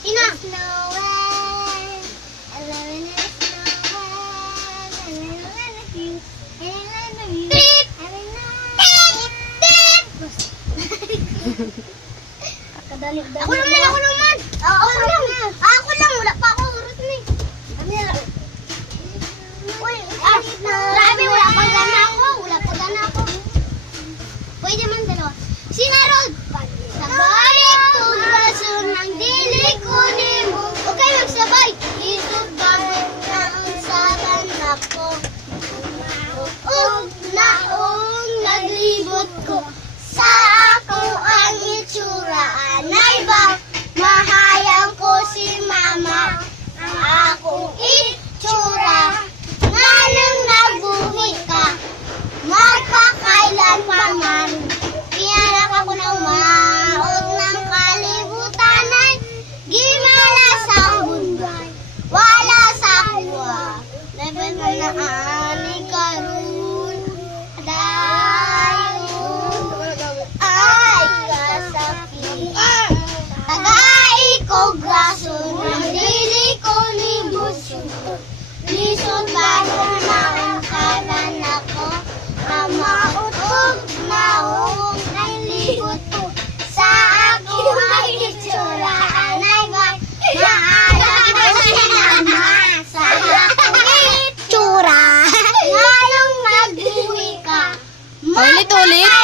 Ina. Ako naman. Ako lang. Wala pa ako urot na eh. Uy, grabe, wala pa gana ako. Pwede man dalawa. Sinarod! Sa balik tugaso ng dili kunin mo. Okay, magsabay. Isod bagay na ang saban ako. Naong naglibot ko. Sa ako ang itsura. Anay ba? Mahayang ko si mama. Ang akong itsura. Nganong nagbuhi ka. Magpakailan pa man. Piyanak ako na umaot ng kalibutan ay gimala sa bunday. Wala sa kuwa. Level mo na ani karun. Dayon ay kasakit. Tagay ko graso ng dili ko ni Musyo. Lisod bago na ang kanan ako. Amautog naong naligot ko. Sa ako ay itsura. Anay ba? Maalam ko si mama. Sa akong itsura. Nganong nagbuwi ka. Ulit.